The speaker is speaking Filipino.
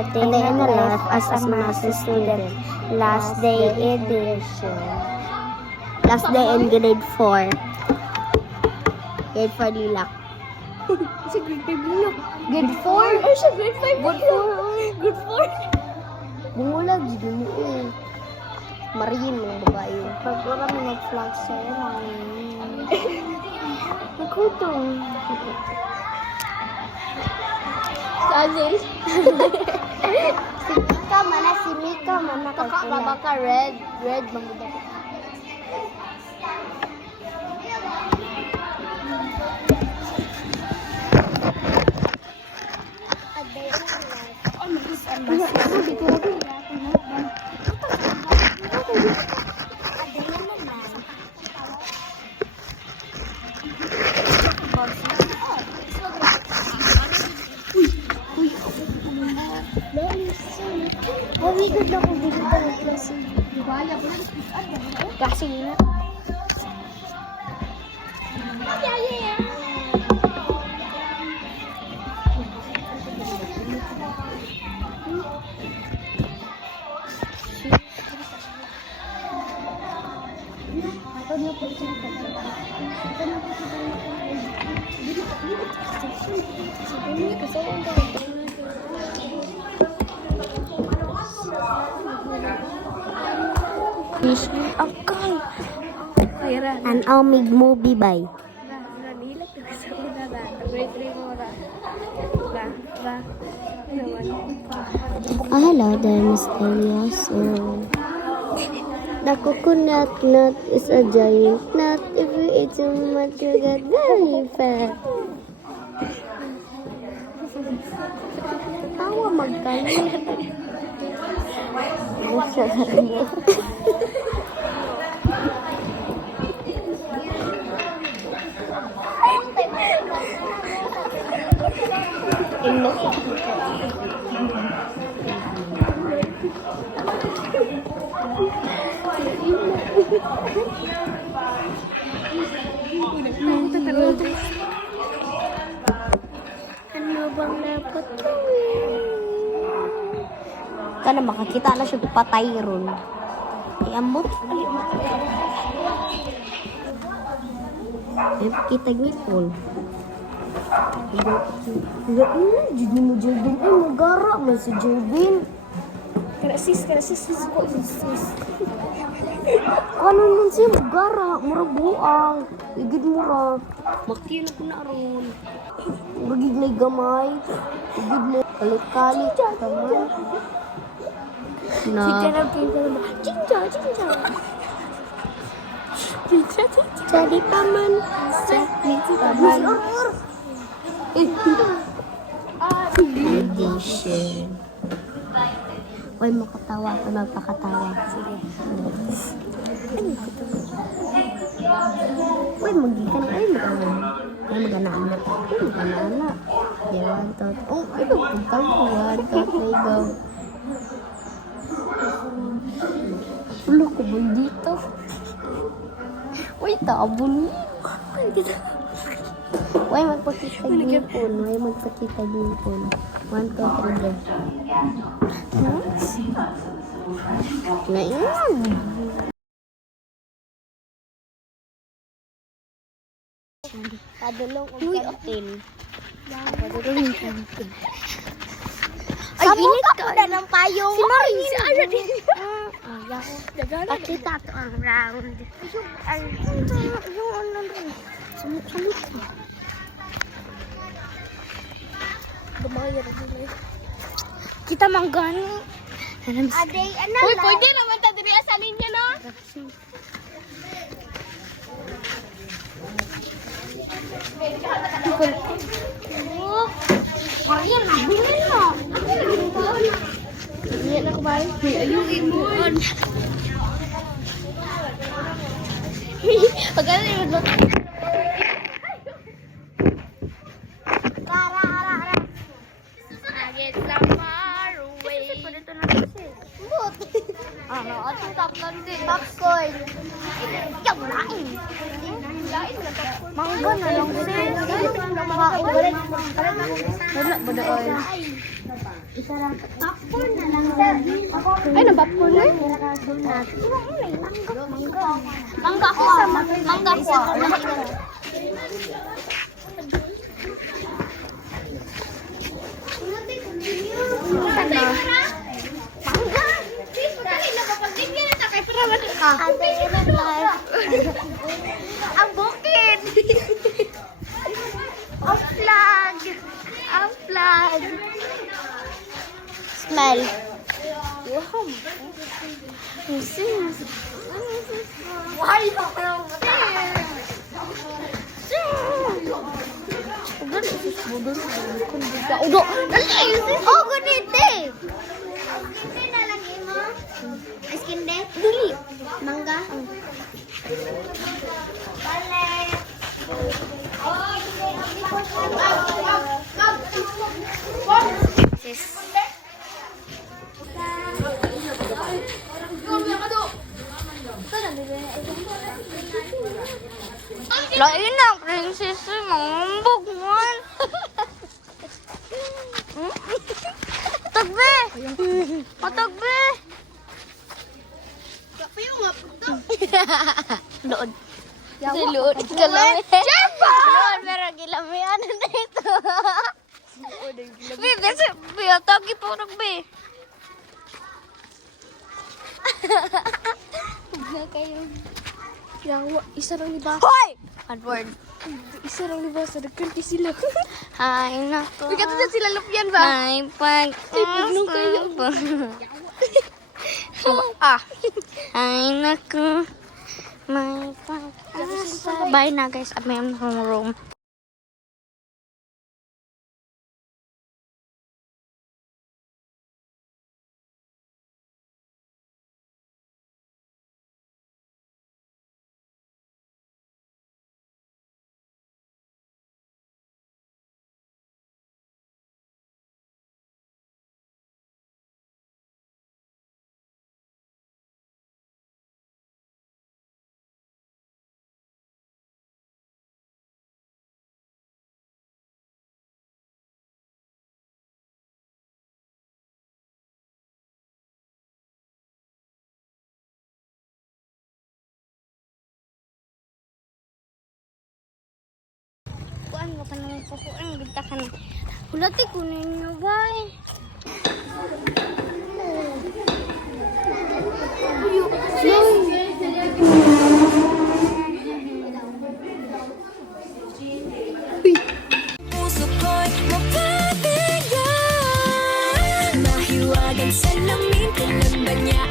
A day in the life as a master student. Last day in grade 4. Grade 4 Lilac. Sa grade 5 Lilac. Grade 4? Ay, sa grade 5 Grade 4? Grade 4? Bungulag, dito eh. Marine ng babae. Pag wala mo nag-flag sa'yo, nagkutong. Sazin. Si Mika mana Baka red. Red, mamuda. Hawigod na kung dito ka ng klase. Klase nila. Akal. An Omig movie by. Oh, hello there, Mysterioso. The coconut nut is a giant nut. If you eat too much, you get very fat. Tawa magkalit. Ano bang dapat gawin? Kana makakita na siya patay ron. Iambot. Kita ngipol. Jadi mo Jobin. Ay, magara man si Jobin. Kerasis. Ano nun siya magara? Mura buang. Igid mura. Makino ko na ron. Magig na gamay. Igid mo. Kalit-kalit. Kamay. Na. Cinca. Jadi paman. Jadi paman. Edition. Uy, makatawa ka, magpakatawa. Sige. Uy, magikan. Uy, mag-ana-ana. Yawan, tot. Oh, ito, pagtawa. Tot, may go. Ulo ko ba dito? Uy, tabon mo. Uy, magpakita gipon. Uy, magpakita gipon. 1, 2, 3, go. Ngayon. Padulong ang kantin. Padulong ang kantin. Ay, init ka na ng payong. Si Marie, si Ara din. Pakita to ang round. Yung ano rin. Sumut-sumut. Bumayar din. Kita manggano. Aday, ano Uy, lang? pwede naman ta diri sa linya na. Marian, nabili mo. Iya na ko ba? Ayun imon. Pagkano yun ba? Ara. Agit sa far away. Ano, atong taplan din. Popcorn. Yung lain. Mangga na lang din. Wala ba doon? Popcorn na lang lagi. Ay, na-popcorn na? Donut. Mangga ko. Mangga ko. Ang bukid. Ang flag. Ang flag. Smell. Wow. Why Udo. Oh, ganito. Iskinde na lagi mo. Iskinde? Dili. Mangga. Balik. Sis. Lain na, princess. Mambog man. Tagbe! Matagbe! Lood. Si Lood. Kalami. Lood, pero gilami. Ano na ito? Bebe, tagi po nagbe. Huwag na kayo. Yawa, isa lang ni ba? Hoy! Edward. Isa lang ni ba? Sa nagkanti sila. Hi, nako. Bigat na sila lupyan ba? Hi, pag... Ay, pugnong kayo. Hi, nako. May pag-asa. Bye na, guys. I'm in home room. Kuan mo ka naman po ko. Ang ganda ka na. Hulati ko ninyo, guys. Puso ko'y mapabigat. Mahiwagan sa lamin, kailan ba niya